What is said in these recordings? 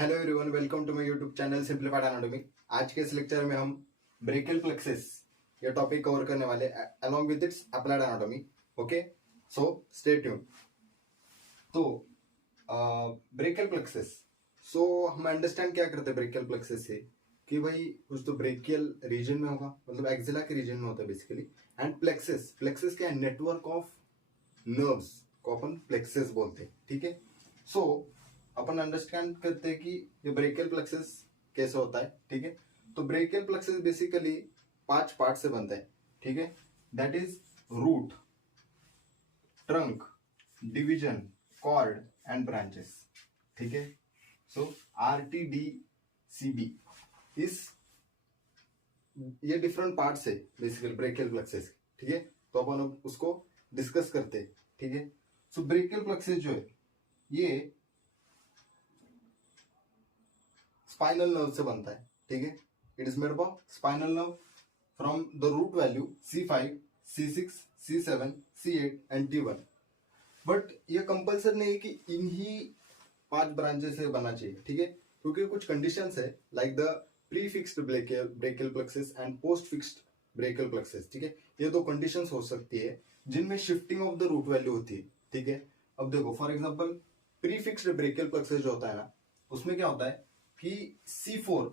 Hello everyone, welcome to my YouTube channel simplified anatomy. आज के इस लेक्चर में हम ब्रेकियल प्लेक्सिस ये टॉपिक कवर करने वाले along with its applied anatomy. Okay, so stay tune. तो ब्रेकियल प्लेक्सिस, सो हम अंडरस्टैंड क्या करते हैं ब्रेकियल प्लेक्सिस से कि भाई कुछ तो ब्रेकियल रीजन में होगा, मतलब एक्सिला के रीजन में होता है बेसिकली। एंड प्लेक्सिस, प्लेक्सिस क्या है? नेटवर्क ऑफ नर्व्स को अपन प्लेक्सिस बोलते हैं। ठीक है, सो अपन अंडरस्टैंड करते हैं कि ये ब्रेकियल प्लेक्सिस कैसे होता है। ठीक है, तो ब्रेकियल प्लेक्सिस बेसिकली 5 पार्ट से बनता है। ठीक है, that is root, trunk, division, cord and branches. ठीक है, सो RTDCB इस ये डिफरेंट पार्ट्स है बेसिकली ब्रेकियल प्लेक्सिस। ठीक है, तो अपन अब उसको डिस्कस करते हैं। ठीक है, सो ब्रेकियल प्लेक्सिस जो है ये स्पाइनल नर्व से बनता है। ठीक है, it is made of spinal nerve from the root value C5, C6, C7, C8 and T1। But ये कंपल्सरी नहीं है कि इन्हीं 5 ब्रांचेस से बनना चाहिए। ठीक है, क्योंकि कुछ कंडीशंस है like the pre fixed brachial plexus and post fixed brachial plexus. ठीक है, ये 2 कंडीशंस हो सकती है जिनमें shifting of the root value होती है। ठीक है, अब देखो for example pre fixed brachial plexus जो होता है ना, उसमें क्या होता है कि C4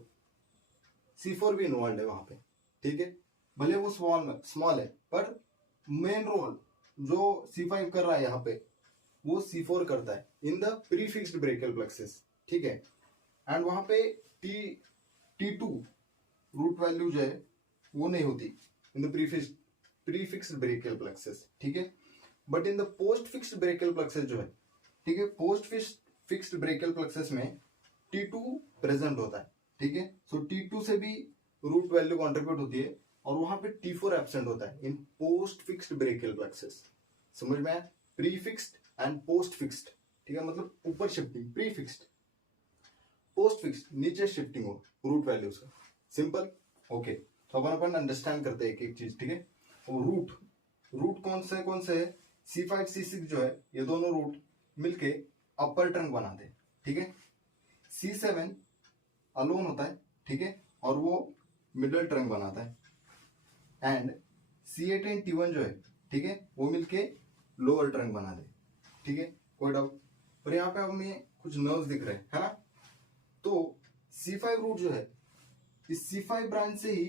भी इन्वॉल्व है वहां पे। ठीक है, भले वो स्मॉल है पर मेन रोल जो C5 कर रहा है यहाँ पे वो C4 करता है in the pre fixed brachial plexus. ठीक है, एंड वहां पे T2 रूट वैल्यू जो है वो नहीं होती in the pre fixed brachial plexus. ठीक है, but in the post fixed brachial plexus जो है, ठीक है, पोस्ट फिक्स्ड ब्रेकियल प्लेक्सिस में T2 प्रेजेंट होता है। ठीक है, सो T2 से भी रूट वैल्यू कंट्रीब्यूट होती है और वहां पे T4 एब्सेंट होता है इन पोस्ट फिक्स्ड ब्रेकियल प्लेक्सिस। समझ में आया? Pre fixed and post fixed. ठीक है, मतलब ऊपर shifting pre fixed, post fixed नीचे शिफ्टिंग हो रूट वैल्यूज का। सिंपल। ओके, तो अपन अंडरस्टैंड करते हैं एक एक चीज। ठीक है, और रूट कौन से है? C5 C6 जो है ये दोनों रूट मिलके अपर ट्रंक बनाते हैं। ठीक है, C7 अलोन होता है। ठीक है, और वो मिडल ट्रंक बनाता है। एंड C8 एंड T1 जो है, ठीक है, वो मिलके लोअर ट्रंक बनाते हैं। ठीक है, कोई डाउट? और यहाँ पे हमें कुछ नर्व्स दिख रहे हैं, है ना? तो C5 रूट जो है, इस C5 ब्रांच से ही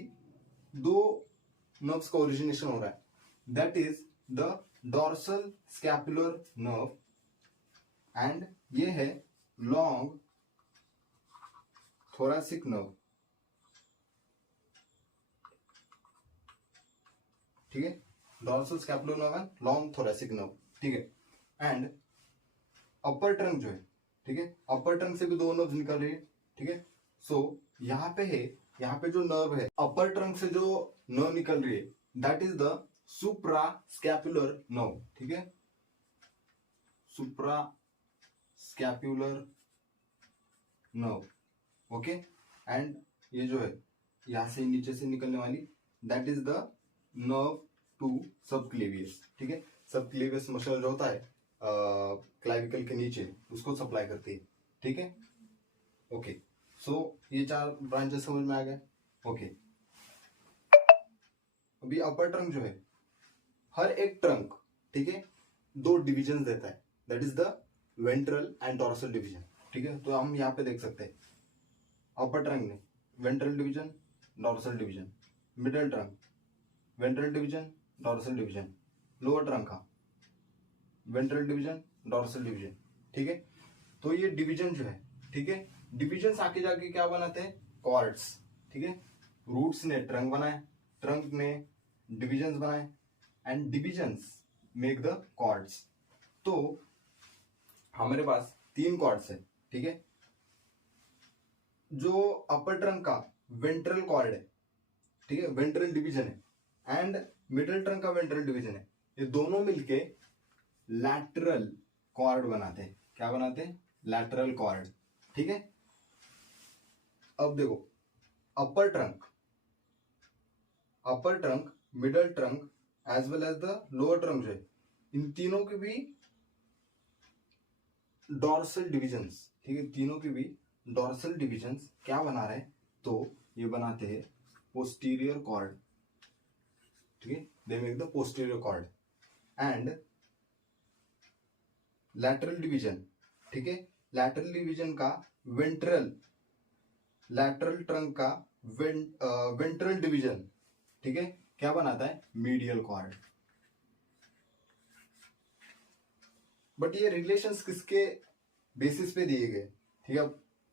2 नर्व्स का ओरिजिनेशन हो रहा है। That is the dorsal scapular nerve and ये है लॉन्ग थोरैसिक नर्व। ठीक है, dorsal scapular nerve and long thoracic nerve. ठीक है, एंड अपर ट्रंक जो है, ठीक है, अपर ट्रंक से भी 2 नर्व निकल रही है। ठीक है, सो यहाँ पे है, यहाँ पे जो नर्व है अपर ट्रंक से जो नर्व निकल रही है that is the suprascapular nerve. ठीक है, suprascapular nerve. Okay, and ये जो है यहां से नीचे से निकलने वाली that is the nerve to subclavius. ठीक है, सबक्लेवियस मसल जो होता है क्लाविकल के नीचे, उसको सप्लाई करती है। ठीक है, ओके, सो ये 4 ब्रांचेस समझ में आ गए। ओके, अभी अपर ट्रंक जो है, हर एक ट्रंक, ठीक है, 2 डिविजन देता है। That is the ventral and dorsal division. ठीक है, तो हम यहाँ पे देख सकते हैं अपर ट्रंक ने ventral division, dorsal division, middle trunk ventral division, dorsal division, lower trunk का वेंट्रल डिवीजन, डॉर्सल डिवीजन। ठीक है, तो ये डिवीजन जो है, ठीक है, डिविजन आके जाके क्या बनाते हैं? कॉर्ड्स। ठीक है, रूट्स ने ट्रंक बनाए, ट्रंक ने डिविजन्स बनाए and divisions make the cords. तो हमारे पास 3 कॉर्ड्स है। ठीक है, जो अपर ट्रंक का वेंट्रल कॉर्ड है, ठीक है, वेंट्रल डिवीजन है, एंड मिडल ट्रंक का वेंट्रल डिवीजन है, ये दोनों मिलके लैटरल कॉर्ड बनाते हैं। क्या बनाते हैं? Lateral cord. ठीक है, अब देखो upper trunk, middle trunk as well as the lower trunk जो है, इन तीनों के भी डॉर्सल डिविजन्स, ठीक है, तीनों की भी डॉर्सल डिविजन्स क्या बना रहे हैं, तो ये बनाते हैं पोस्टीरियर कॉर्ड, ठीक है, they make the posterior cord and lateral division, ठीक है, लैटरल डिवीजन का वेंट्रल, लैटरल ट्रंक का वेंट्रल डिवीजन, ठीक है, क्या बनाता है, मीडियल कॉर्ड। बट ये रिलेशंस किसके बेसिस पे दिए गए, ठीक है,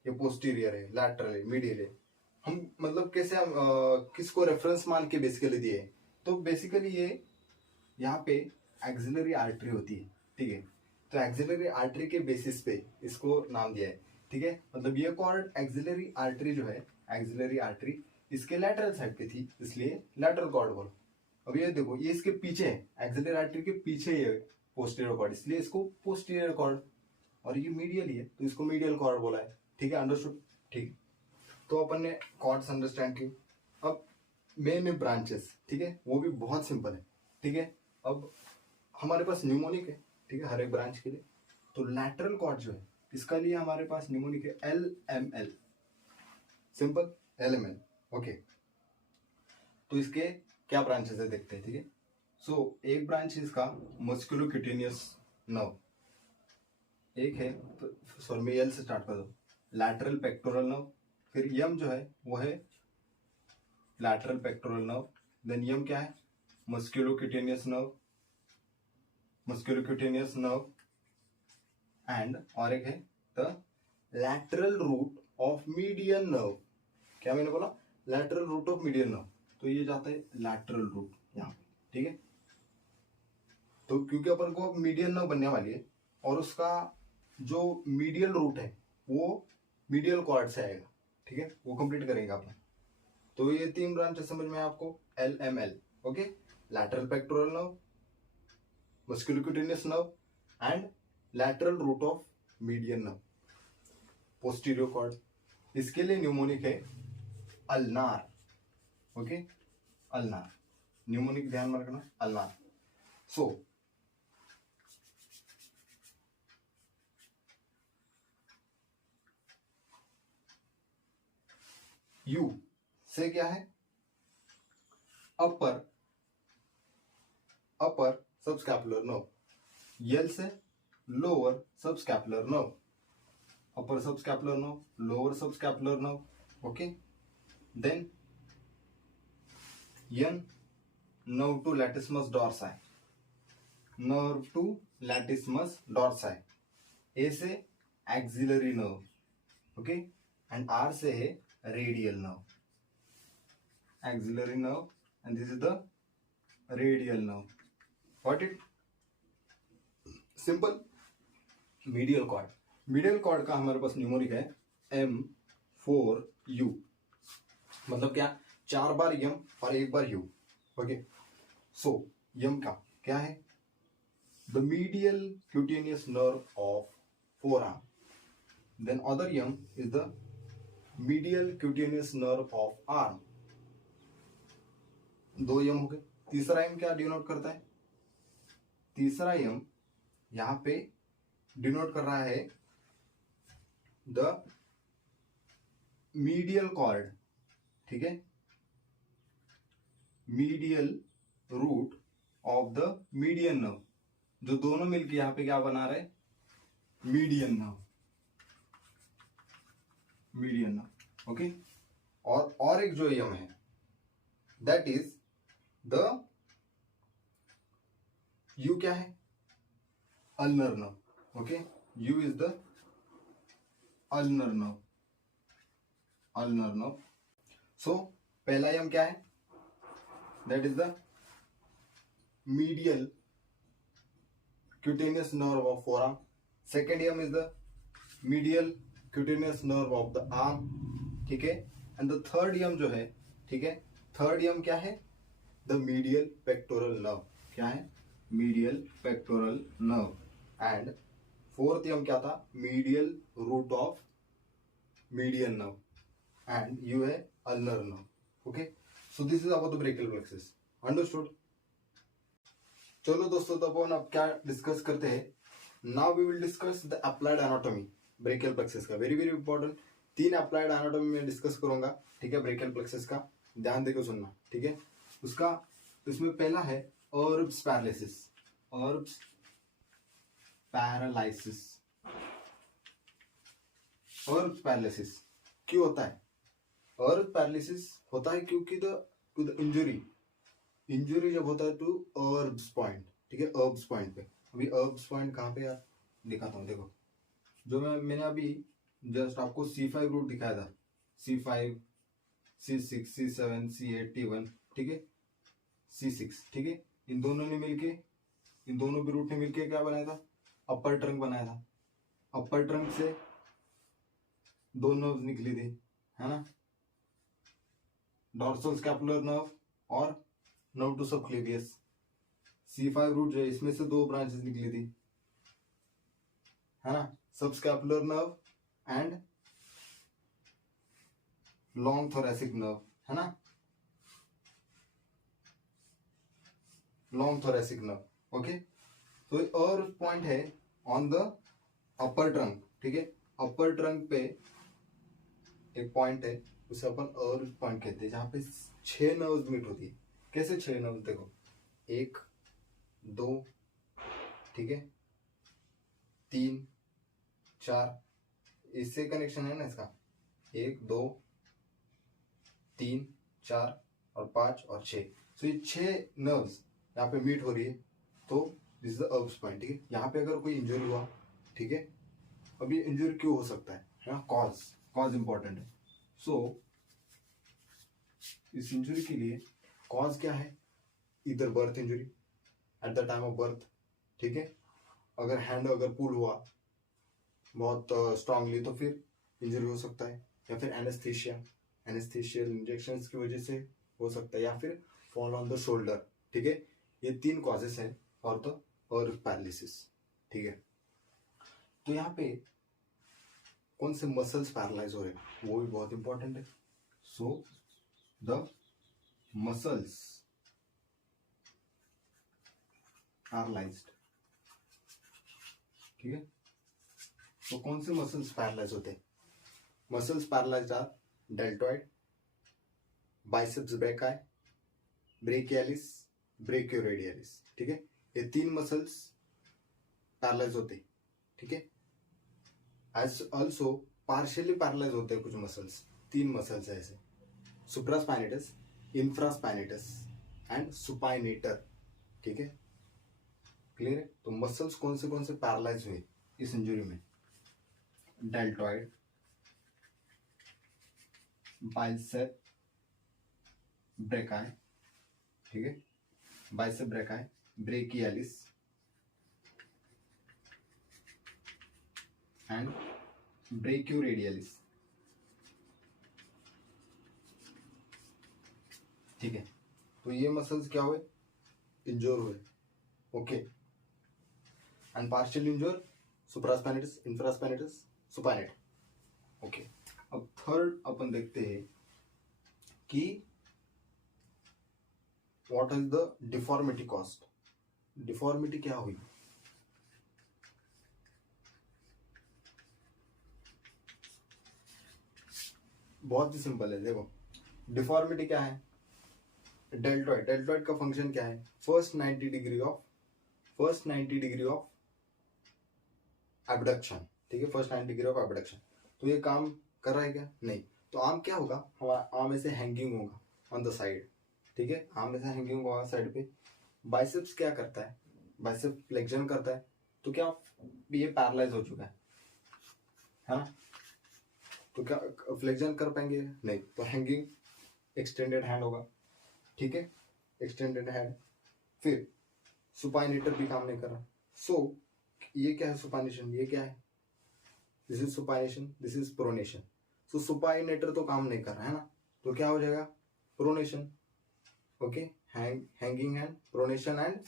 ये पोस्टीरियर है, लैटरल है, मीडियल है, हम मतलब कैसे हम किसको रेफरेंस मान के बेसिकली दिए, तो बेसिकली ये यहाँ पे एक्सिलरी आर्टरी होती है, ठीक है, तो एक्सिलरी आर्टरी के बेसिस पे इसको नाम दिया है, ठीक है, मतलब ये कॉर्ड एक्सिलरी आर्टरी जो है, एक्सिलरी आर्टरी इसके लैटरल साइड पे थी, इसलिए लैटरल कॉर्ड बोलो। अब ये देखो, ये इसके पीछे है, एक्सिलरी आर्टरी के पीछे ये पोस्टीरियर कॉर्ड, इसलिए इसको पोस्टीरियर कॉर्ड, और ये मीडियल ही है तो इसको मीडियल कॉर्ड बोला है, ठीक है, अंडरस्टूड, ठीक। तो अपन ने कॉर्ड्स अंडरस्टैंड की। अब मेन ब्रांचेस, ठीक है, वो भी बहुत सिंपल है, ठीक है। अब हमारे पास न्यूमोनिक है, ठीक है, हर एक ब्रांच के लिए, तो लैटरल कॉर्ड जो है इसका लिए हमारे पास न्यूमोनिक है LML, सिंपल LML, ओके। तो इसके क्या ब्रांचेस है देखते हैं, ठीक है। सो एक ब्रांच है इसका मस्कुलोक्यूटेनियस नर्व, एक है, सॉरी मैं एल से स्टार्ट कर दो, लैटरल पेक्टोरल नर्व, फिर यम जो है वो है लैटरल पेक्टोरल नर्व, देन यम क्या है, musculocutaneous nerve, musculocutaneous nerve and और एक है the lateral root of median nerve, क्या मैंने बोला, lateral root of median nerve, तो ये जाता है लैटरल रूट यहाँ पे, ठीक है। तो क्योंकि अपन को मीडियन नर्व बनने वाली है और उसका जो मीडियल रूट है वो मीडियल कॉर्ड से आएगा, ठीक है, वो कंप्लीट करेंगे अपन। तो ये तीन ब्रांचेस समझ में आपको, LML, okay, lateral pectoral nerve, musculocutaneous nerve and lateral root of median nerve, posterior cord. इसके लिए न्यूमोनिक है अल्नार, ओके, अल्नार, न्यूमोनिक ध्यान में रखना, अल्नार। सो यू से क्या है, अपर सबस्कैपुलर नर्व, यल से lower subscapular nerve, upper subscapular nerve, lower subscapular nerve, okay. Then an nerve to latissimus dorsi, nerve to latissimus dorsi, A से axillary nerve, okay, and R से है radial nerve, axillary nerve and this is the radial nerve, got it, simple। medial cord, medial cord का हमारे पास mnemonic है M4U, मतलब क्या, 4 बार M और 1 बार U, okay. सो यम का क्या है, the medial cutaneous nerve of forearm, then other यम is the medial cutaneous nerve of arm, 2 यम हो गए। तीसरा यम क्या डिनोट करता है, तीसरा यम यहां पे डिनोट कर रहा है द मीडियल कॉर्ड, ठीक है, medial root of the median nerve, जो दोनों मिलकर यहां पे क्या बना रहे, median nerve, median nerve, okay. और एक जो यम है दैट इज द यू, क्या है, ulnar nerve, okay, U is the ulnar nerve, ulnar nerve. So पहला यम क्या है, that is the medial cutaneous nerve of forearm, second yum is the medial cutaneous nerve of the arm, ठीक है, and the third yum जो है, ठीक है, third यम क्या है, the medial pectoral nerve, क्या है, medial pectoral nerve, and fourth M क्या था, medial root of median nerve, and you है ulnar nerve, okay। so this is about the brachial plexus, understood। चलो दोस्तों, तो अपन अब क्या डिस्कस करते हैं, now we will discuss the applied anatomy brachial plexus का, very very important. 3 applied anatomy में डिस्कस करूंगा, ठीक है, ब्रेकियल प्लेक्सस का, ध्यान देकर सुनना, ठीक है। उसका इसमें पहला है अर्ब्स पैरालिसिस। अर्ब्स पैरालिसिस, अर्ब्स पैरालिसिस क्यों होता है? अर्ब्स पैरालिसिस होता है क्योंकि टू द इंजुरी जब होता है टू अर्ब्स पॉइंट, ठीक है, अर्ब्स पॉइंट पे। अभी अर्ब्स पॉइंट कहाँ पे यार, दिखाता हूँ, देखो जो मैंने अभी जस्ट आपको C5 रूट दिखाया था, C5, C6, C7, C8, T1, ठीक है, C6, ठीक है, इन दोनों भी रूट ने मिलके क्या बनाया था? अपर ट्रंक बनाया था। अपर ट्रंक से 2 नर्व्स निकली थी, है ना, डॉर्सल स्कैपुलर नर्व और nerve to subclavius. C5 root जो है इसमें से 2 ब्रांचेस निकली थी, है ना, subscapular nerve and long thoracic nerve, है ना, लॉन्ग थोरैसिक नर्व। ओके, तो और पॉइंट है ऑन द अपर ट्रंक, ठीक है, अपर ट्रंक पे एक पॉइंट है, उसे अपन और पॉइंट कहते हैं, जहां पे 6 नर्व्स मीट होती है। कैसे 6 नर्व्स? देखो 1 2, ठीक है, 3 4, इससे कनेक्शन है ना इसका, 1 2 3 4 और 5 और 6। तो ये 6 नर्व्स यहाँ पे मीट हो रही है, तो दिस इज द अर्ब्स पॉइंट, ठीक है। यहाँ पे अगर कोई इंजरी हुआ, ठीक है, अब ये इंजरी क्यों हो सकता है ना, कॉज इंपॉर्टेंट है। सो इस इंजरी के लिए कॉज क्या है? इधर birth injury at the time of birth, ठीक है, अगर हैंड अगर पुल हुआ बहुत स्ट्रांगली तो फिर इंजरी हो सकता है, या फिर एनेस्थीशियल इंजेक्शंस की वजह से हो सकता है, या फिर फॉल ऑन द शोल्डर, ठीक है। ये 3 कॉजेस है फॉर द अर्ब पैरालिसिस, ठीक है। तो यहाँ पे कौन से मसल्स पैरालाइज हो रहे हैं वो भी बहुत इंपॉर्टेंट है। सो द मसल्स पैरालाइज्ड, ठीक है। तो कौन से मसल्स पैरालाइज होते हैं? Muscles paralysed are deltoid, biceps brachii, brachialis, brachioradialis, ठीक है। ये 3 मसल्स पैरालाइज होते हैं, ठीक है। एज ऑल्सो पार्शियली पैरालाइज होते हैं कुछ मसल्स। 3 मसल्स है ऐसे, सुप्रास्पाइनेटस, इंफ्रास्पाइनेटस एंड सुपाइनेटर, ठीक है, क्लियर है। तो मसल्स कौन से पैरालाइज हुए इस इंजरी में? डेल्टॉइड, बाइसेप ब्रेकाई, ठीक है, bicep brachii, brachialis and brachioradialis, ठीक है। तो ये मसल्स क्या हुए? इंजोर हुए, okay. And partial injure supraspinatus, infraspinatus, supinate, okay. अब थर्ड अपन देखते हैं कि what is the deformity caused. Deformity क्या हुई? बहुत ही सिंपल है, देखो डिफॉर्मिटी क्या है? डेल्टॉइड का फंक्शन क्या है? फर्स्ट 90 डिग्री ऑफ एबडक्शन, ठीक है, फर्स्ट 90 डिग्री ऑफ एबडक्शन। तो ये काम कर रहा है क्या? नहीं। तो आर्म क्या होगा? हमारा आर्म ऐसे हैंगिंग होगा ऑन द साइड, ठीक है, आर्म ऐसे हैंगिंग होगा साइड पे। बाइसेप्स क्या करता है? बाइसेप फ्लेक्शन करता है, तो क्या ये पैरालाइज हो चुका है ना, तो क्या फ्लेक्शन कर पाएंगे? नहीं। तो हैंगिंग एक्सटेंडेड हैंड होगा, ठीक है, एक्सटेंडेड हैंड। फिर सुपाइनेटर भी काम नहीं कर रहा। सो ये क्या है? सुपाइनेशन। ये क्या है? This is supination, this is pronation. So supinator तो काम नहीं कर रहा है ना, तो क्या हो जाएगा? Pronation, okay, hanging hand, pronation and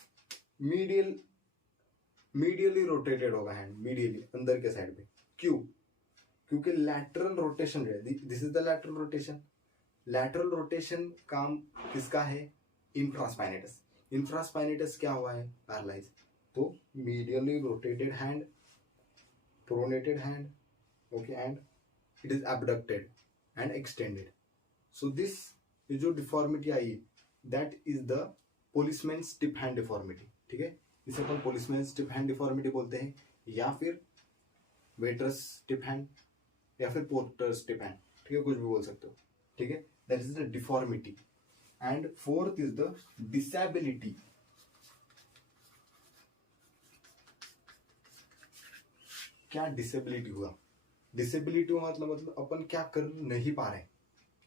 medially rotated होगा हैंड, मीडियली अंदर के साइड पे। क्यों? क्योंकि लैटरल रोटेशन है, this is the lateral rotation. Lateral rotation काम किसका है? इंफ्रास्पाइनेटस। इंफ्रास्पाइनेटस क्या हुआ है? पैरालाइज। तो medially rotated hand, pronated hand, okay, and it is abducted and extended. So this, ये जो डिफॉर्मिटी आई that is the policeman tip hand deformity. ठीक है, इसे अपन पोलिसमैन स्टिप हैंड डिफॉर्मिटी बोलते हैं, या फिर वेटर्स स्टिप हैंड, या फिर पोर्टर स्टिप हैंड. ठीक है, कुछ भी बोल सकते हो. ठीक है, that is the deformity. And fourth is the disability. क्या डिसेबिलिटी हुआ? डिसेबिलिटी हुआ मतलब अपन क्या कर नहीं पा रहे,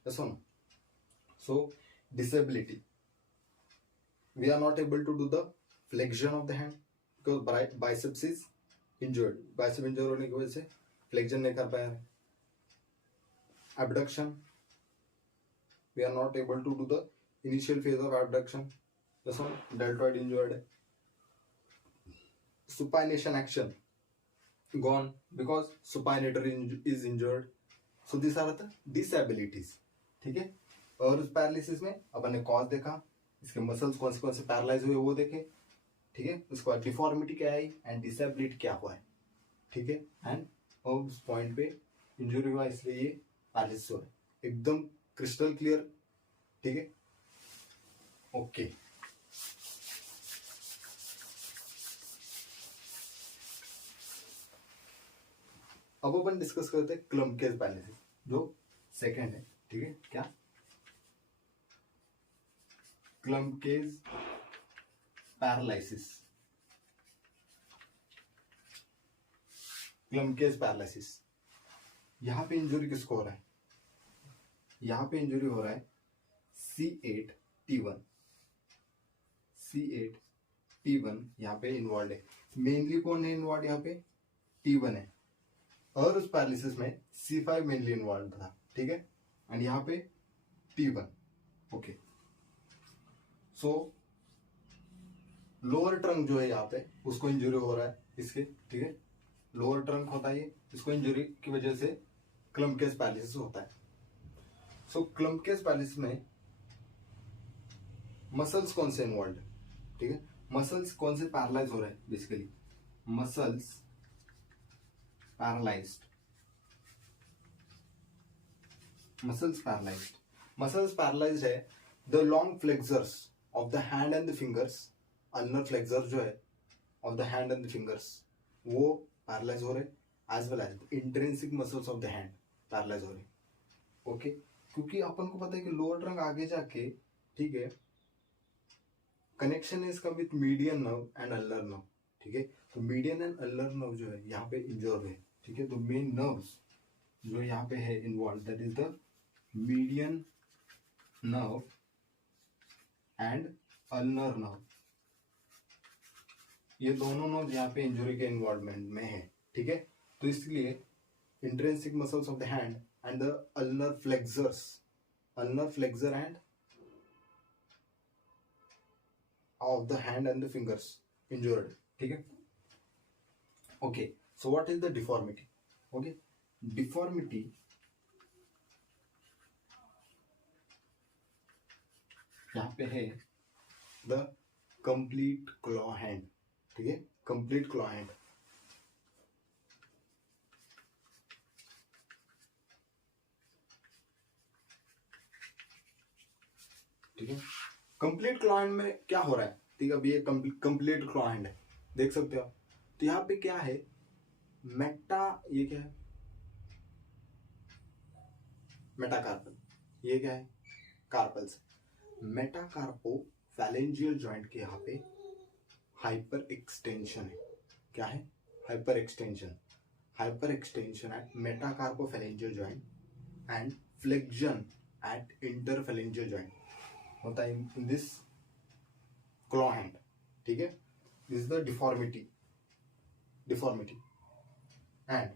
ऐसा ना. So disability, we are not able to do the flexion of the hand because biceps is injured. Bicep injure होने की वजह से फ्लेक्शन नहीं कर पाया. Abduction, we are not able to do the initial phase of abduction, जैसा deltoid injured है. Supination action gone because supinator is injured. So these are the disabilities. ठीक है, और उस पैरालिसिस में अपन ने कॉज देखा, इसके मसल्स कौन से पैरालाइज हुए वो देखे. ठीक है, उसके बाद डिफॉर्मिटी क्या आई एंड डिसेबिलिटी क्या हुआ है. ठीक है, एंड और उस पॉइंट पे इंजरी हुआ इसलिए ये पैरालिसिस हुआ. एकदम क्रिस्टल क्लियर. ठीक है, ओके. अब अपन डिस्कस करते हैं क्लम्पकेज पैरालिसिस, जो सेकंड है. ठीक है, क्या क्लम्पकेज पैरालिसिस. क्लम्पकेज पैरालिसिस, यहां पे इंजुरी किसको हो रहा है? यहां पे इंजुरी हो रहा है C8T1. C8T1 यहाँ पे इन्वॉल्व है. मेनली कौन है इन्वॉल्व? यहाँ पे T1 है, और उस पैरालिसिस में C5 मेनली इन्वॉल्व था. ठीक है, एंड यहाँ पे T1. ओके, सो लोअर ट्रंक जो है यहाँ पे उसको इंजरी हो रहा है इसके. ठीक है, लोअर ट्रंक होता है ये, इसको इंजरी की वजह से क्लम्पकेज पैरालिसिस होता है. सो क्लम्पकेज पैरालिसिस में मसल्स कौन से इन्वॉल्व है? ठीक है, मसल्स कौन से पैरालाइज हो रहे हैं? Basically muscles paralysed. Muscles paralysed है. The long flexors of the hand and the fingers, ulnar flexor जो है of the hand and the fingers वो पैरालाइज हो रहे, as well as intrinsic muscles of the hand paralyse हो रहे. Okay, क्योंकि अपन को पता है कि लोअर ट्रंक आगे जाके, ठीक है, connection is come with median nerve and ulnar nerve. ठीक है, तो मीडियन एंड अल्नर नर्व जो है यहाँ पे इंजर्ड है. ठीक है, तो मेन नर्व्स जो यहाँ पे है involve, that is the median nerve and ulnar nerve. ये दोनों नर्व यहाँ पे इंजरी के इन्वॉल्वमेंट में है. ठीक है, तो इसलिए intrinsic muscles of the hand and the ulnar flexor end of the hand and the fingers injured. ठीक है, okay. So what is the deformity? Okay, deformity यहाँ पे है the complete claw hand. ठीक है, complete claw hand. ठीक है, complete claw hand में क्या हो रहा है? ठीक है, अभी ये कंप्लीट क्लॉ हैंड है, देख सकते हो. तो यहाँ पे क्या है? ये क्या है? मेटाकार्पल. ये क्या है? कार्पल्स. मेटाकार्पो फैलेंजियल जॉइंट के यहाँ पे हाइपर एक्सटेंशन है. क्या है? Hyper extension at metacarpophalangeal joint and flexion at interphalangeal joint होता है इन दिस क्लॉ हैंड. ठीक है, this is the deformity. And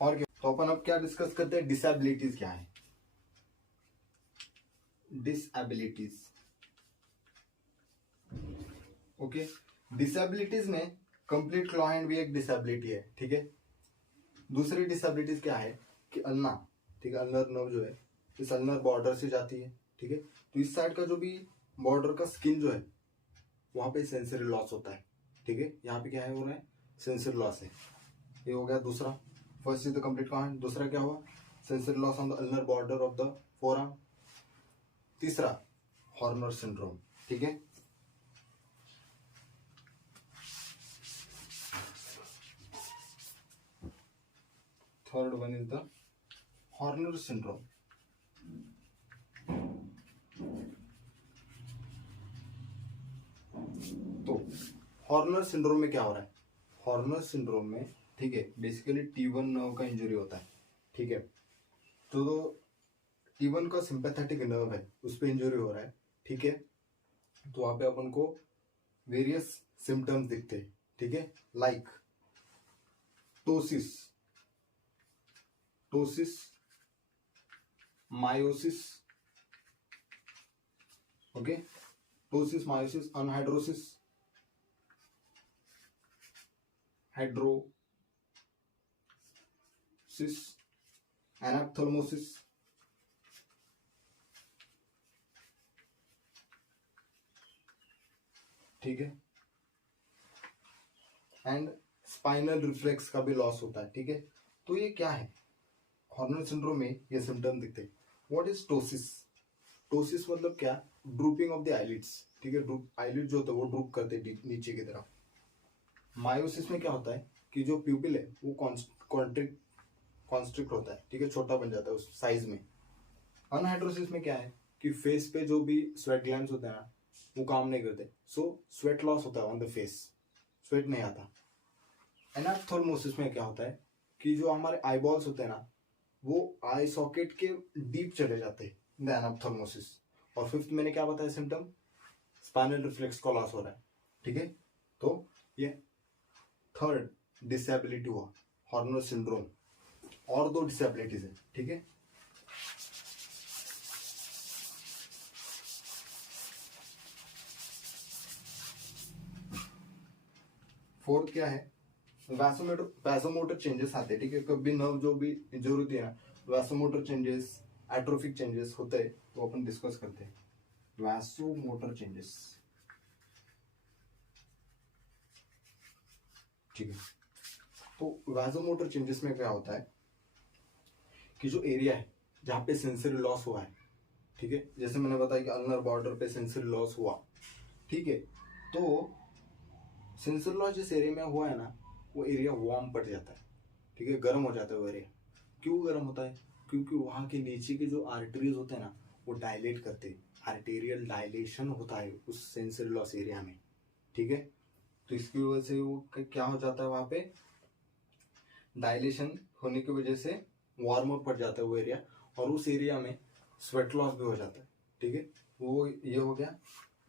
और क्या? तो अपन अब क्या डिस्कस करते हैं? डिसेबिलिटीज क्या है? डिसेबिलिटीज. ओके, डिसेबिलिटीज में कंप्लीट क्लॉ हैंड भी एक डिसेबिलिटी है. ठीक है, दूसरी डिसेबिलिटीज क्या है कि अल्ना, ठीक है, अल्नर नर्व जो है इस अल्नर बॉर्डर से जाती है. ठीक है, तो इस साइड का जो भी बॉर्डर का स्किन जो है वहां पे सेंसरी लॉस होता है. ठीक है, यहाँ पे क्या है हो रहा है? सेंसरी लॉस है. ये हो गया दूसरा, first is the complete command. दूसरा क्या हुआ, sensory loss on the ulnar border of the forearm. तीसरा हॉर्नर सिंड्रोम, ठीक है। Third one is the Horner syndrome. तो हॉर्नर सिंड्रोम में क्या हो रहा है, हॉर्नर सिंड्रोम में, ठीक है, बेसिकली T1 नर्व का इंजरी होता है, ठीक है। तो T1 का सिंपैथेटिक नर्व है, उस पर इंजरी हो रहा है, ठीक है। तो वहां पे अपन को वेरियस सिम्टम्स दिखते हैं, ठीक है, like ptosis, miosis, okay, ptosis, miosis, anhidrosis, hydrosis, enophthalmos, ठीक है, एंड स्पाइनल रिफ्लेक्स का भी लॉस होता है, ठीक है। तो ये क्या है, हॉर्नर सिंड्रोम में ये सिम्टम दिखते हैं। व्हाट इज टोसिस, टोसिस मतलब क्या, ड्रूपिंग ऑफ द आईलिड्स, ठीक है, ड्रूप, आईलिड जो होता है वो ड्रूप करते हैं नीचे की तरफ। मायोसिस में क्या होता है कि जो प्यूपिल है वो कॉन्स्ट्रिक्ट होता है, ठीक है, छोटा बन जाता है उस साइज में। अनहाइड्रोसिस में क्या है कि फेस पे जो भी स्वेट ग्लैंड्स होते हैं ना वो काम नहीं करते, सो स्वेट लॉस होता है ऑन द फेस, स्वेट नहीं आता। एनाप्थेलमोसिस में क्या होता है कि जो हमारे आई बॉल्स होते हैं ना वो आई सॉकेट के डीप चले जाते हैं, द एनाप्थेलमोसिस। और फिफ्थ मैंने क्या बताया सिम्टम, स्पाइनल रिफ्लेक्स का लॉस हो रहा है, ठीक है। तो ये थर्ड डिसेबिलिटी हुआ, हॉर्नर सिंड्रोम। और दो डिसेबिलिटीज है, ठीक है। फोर्थ क्या है, वैसोमोटर चेंजेस आते हैं, ठीक है। कभी नर्व जो भी इंजर होती है ना, वैसोमोटर चेंजेस, एट्रोफिक चेंजेस होते हैं, तो अपन डिस्कस करते हैं वैसोमोटर चेंजेस, ठीक है। तो वैसोमोटर चेंजेस में क्या होता है कि जो एरिया है जहां पे सेंसरी लॉस हुआ है, ठीक है, जैसे मैंने बताया कि अल्नर बॉर्डर पे सेंसरी लॉस हुआ, ठीक है। तो सेंसरी लॉस जिस एरिया में हुआ है ना वो एरिया वार्म पड़ जाता है, ठीक है, गर्म हो जाता है वो एरिया। क्यों गर्म होता है, क्योंकि वहां के नीचे के जो आर्टरीज होते हैं ना वो डायलेट करते हैं, आर्टेरियल डायलेशन होता है उस सेंसरी लॉस एरिया में, ठीक है। तो इसकी वजह से वो क्या हो जाता है, वहां पे डायलेशन होने की वजह से वार्म अप पड़ जाता है वो एरिया, और उस एरिया में स्वेट लॉस भी हो जाता है, ठीक है। वो ये हो गया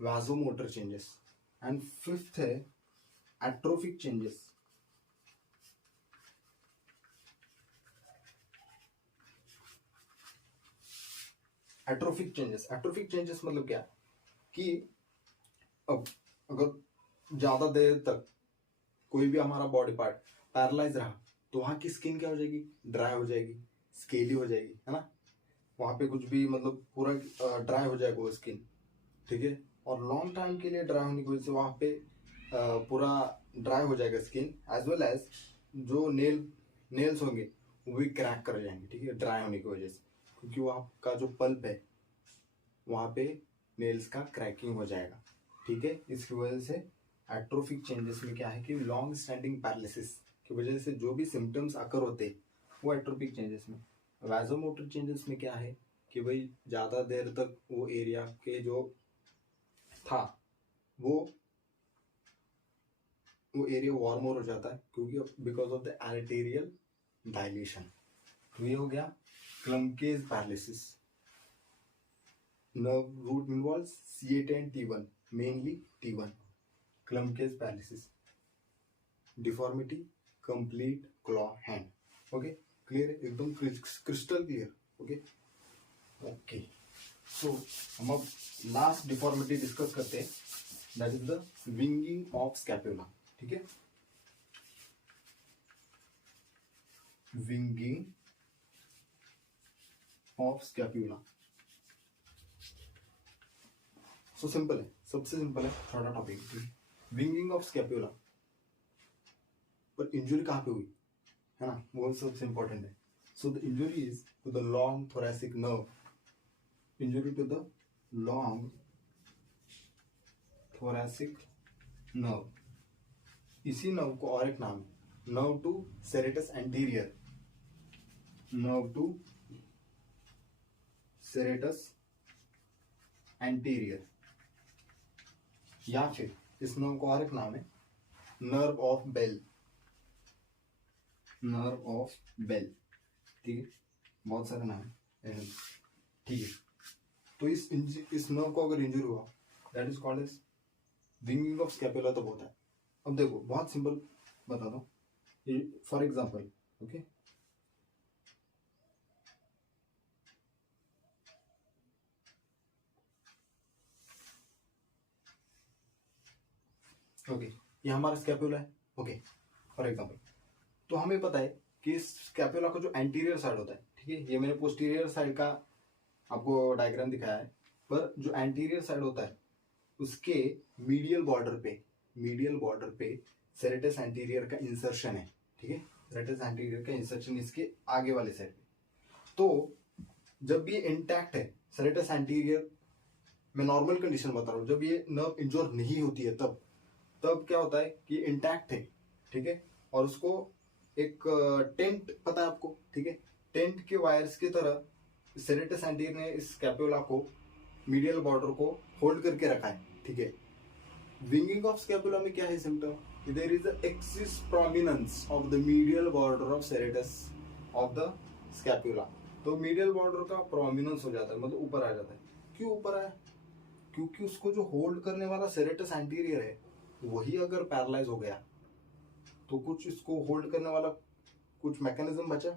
वासोमोटर चेंजेस। एंड फिफ्थ है एट्रोफिक चेंजेस। एट्रोफिक चेंजेस मतलब क्या कि अब अगर ज्यादा देर तक कोई भी हमारा बॉडी पार्ट पैरालाइज रहा तो वहां की स्किन क्या हो जाएगी, ड्राई हो जाएगी, स्केली हो जाएगी, है ना। वहां पे कुछ भी मतलब पूरा ड्राई हो जाएगा वो स्किन, ठीक है। और लॉन्ग टाइम के लिए ड्राई होने की वजह से वहां पे पूरा ड्राई हो जाएगा स्किन, एज वेल एज जो नेल्स होंगे वो भी क्रैक कर जाएंगे, ठीक है, ड्राई होने की वजह से, क्योंकि वहां का जो पल्प है वहां पे नेल्स का क्रैकिंग हो जाएगा, ठीक है। इसकी वजह से एट्रोफिक चेंजेस में क्या है कि लॉन्ग स्टैंडिंग पैरालिसिस की वजह से जो भी सिम्टम्स आकर होते हैं वो एट्रोपिक चेंजेस में। वैसोमोटर चेंजेस में क्या है कि भाई ज्यादा देर तक वो एरिया के जो था वो एरिया वार्मर हो जाता है, क्योंकि because of the arterial dilation. तो ये हो गया क्लम्केज paralysis. nerve root involves C8 and T1, mainly T1. Clumcase paralysis. Deformity, complete claw hand. Okay, clear, एकदम crystal clear. Okay. So हम अब लास्ट डिफॉर्मिटी डिस्कस करते हैं, that is the winging of scapula, ठीक है। Winging of scapula, so simple है, सबसे simple है, थोड़ा टॉपिक। विंगिंग ऑफ स्कैपुला, पर इंजरी कहां पे हुई, है ना, वो सबसे इंपॉर्टेंट है. So the injury is to the long thoracic nerve, injury to the long thoracic nerve. इसी नर्व को और एक नाम है nerve to serratus anterior, nerve to serratus anterior, या फिर इस नर्व को और एक नाम है nerve of Bell, nerve of Bell. ठीक है, बहुत सारे नाम है. ठीक है, तो इस नर्व को अगर इंजरी हुआ that is called as winging of scapula. तो होता है. अब देखो बहुत सिंपल बता दो. फॉर एग्जाम्पल, ओके, ओके, ये हमारा स्कैपुला है. ओके, फॉर एग्जाम्पल, तो हमें पता है कि इस स्कैपुला का जो एंटीरियर साइड होता है, ठीक है, ये मैंने पोस्टीरियर साइड का आपको डायग्राम दिखाया है, पर जो एंटीरियर साइड होता है उसके मीडियल बॉर्डर पे सेरेटस एंटीरियर का इंसर्शन है. ठीक है, सेरेटस एंटीरियर का इंसर्शन इसके आगे वाले साइड पे. तो जब ये इंटैक्ट है सेरेटस एंटीरियर, मैं नॉर्मल कंडीशन बता रहा हूँ, जब ये नर्व इंजोर नहीं होती है तब क्या होता है कि इंटैक्ट है. ठीक है, और उसको एक टेंट पता है आपको. ठीक है, टेंट के वायर्स की तरह सेरेटस एंटीरियर ने इस स्कैपुला को, मीडियल बॉर्डर को होल्ड करके रखा है. ठीक है, विंगिंग ऑफ स्कैपुला में क्या है symptom, there is the excess prominence of the medial border of serratus of the scapula. तो मीडियल बॉर्डर का प्रोमिनेंस हो जाता है, मतलब ऊपर आ जाता है. क्यों ऊपर आया, क्योंकि उसको जो होल्ड करने वाला सेरेटस एंटीरियर है वही अगर पैरालाइज हो गया तो कुछ इसको होल्ड करने वाला कुछ मैकेनिज्म बचा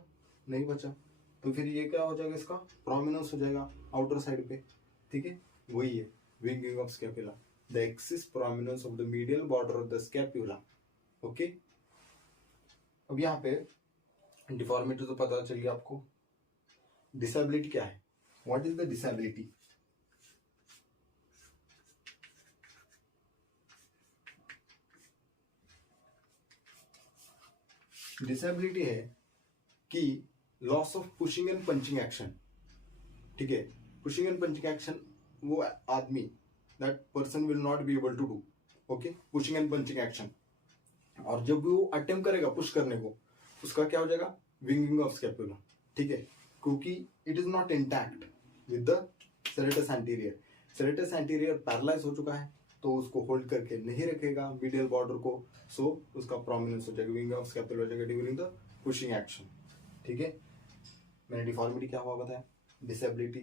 नहीं बचा, तो फिर ये क्या हो जाएगा, इसका प्रोमिनेंस हो जाएगा आउटर साइड पे. ठीक है, वही है winging of scapula, the excess prominence of the medial border of the scapula. Okay, अब यहाँ पे डिफॉर्मिटी तो पता चल गया आपको. डिसेबिलिटी क्या है, what is the disability. Disability है कि loss of pushing and punching action. ठीक है, पुशिंग एंड पंचिंग एक्शन वो आदमी, that person will not be able to do. Okay, pushing and punching action. और जब वो अटेम्प्ट करेगा पुश करने को, उसका क्या हो जाएगा, विंगिंग ऑफ स्कैपुला. ठीक है, क्योंकि it is not intact with the serratus anterior. Serratus anterior paralyse हो चुका है तो उसको होल्ड करके नहीं रखेगा मीडियल बॉर्डर को, सो उसका प्रोमिनेंस हो जाएगा, विंग ऑफ स्कैपुला हो जाएगा ड्यूरिंग द पुशिंग एक्शन. ठीक है, मैंने डिफॉर्मिटी क्या हुआ बताया. डिसेबिलिटी,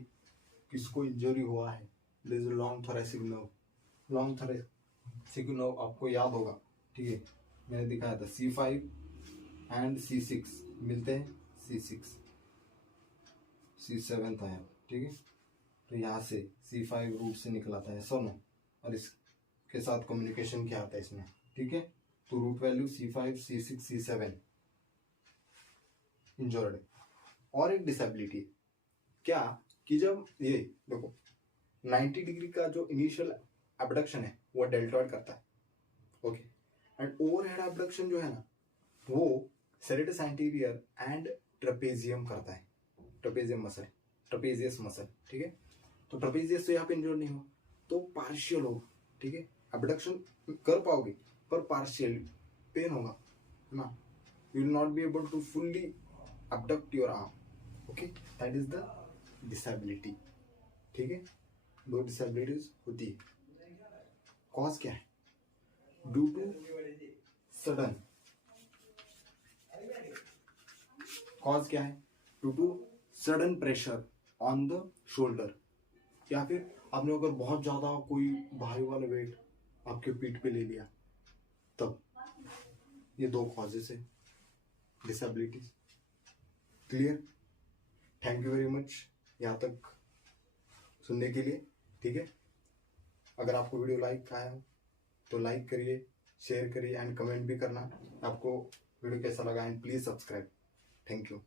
किसको इंजरी हुआ है, there is a long thoracic nerve. Long thoracic nerve आपको याद होगा. ठीक है, मैंने दिखाया था C5 एंड C6 मिलते हैं, C6 C7 था यहाँ. ठीक है, तो यहाँ से C5 रूट से निकला था ऐसा ना, और इसके साथ कम्युनिकेशन क्या आता है इसमें. ठीक है, तो root value C5 C6 C7 injured. और एक डिसेबिलिटी क्या कि जब ये देखो 90 डिग्री का जो इनिशियल एबडक्शन है वो डेल्टॉइड करता है. ओके, एंड ओवरहेड एबडक्शन जो है ना वो सेरेटस एंटीरियर एंड ट्रेपेजियम करता है, ट्रेपेजियम मसल, ट्रेपेजियस मसल. ठीक है, तो ट्रेपेजियस तो यहाँ पे इंजर्ड नहीं हो तो पार्शियल होगा. ठीक है, एबडक्शन कर पाओगे पर पार्शियल पेन होगा ना, you will not be able to fully abduct your arm. Okay, that is the disability. ठीक है, दो डिसेबिलिटीज होती है. कॉज क्या है, ड्यू टू सडन, कॉज क्या है, due to sudden pressure on the shoulder, या फिर आपने अगर बहुत ज्यादा कोई भारी वाला वेट आपके पीठ पे ले लिया तब. ये दो कॉजेस है disabilities. Clear, thank you very much यहाँ तक सुनने के लिए. ठीक है, अगर आपको वीडियो लाइक आया हो तो लाइक करिए, शेयर करिए एंड कमेंट भी करना आपको वीडियो कैसा लगा, and please subscribe. Thank you.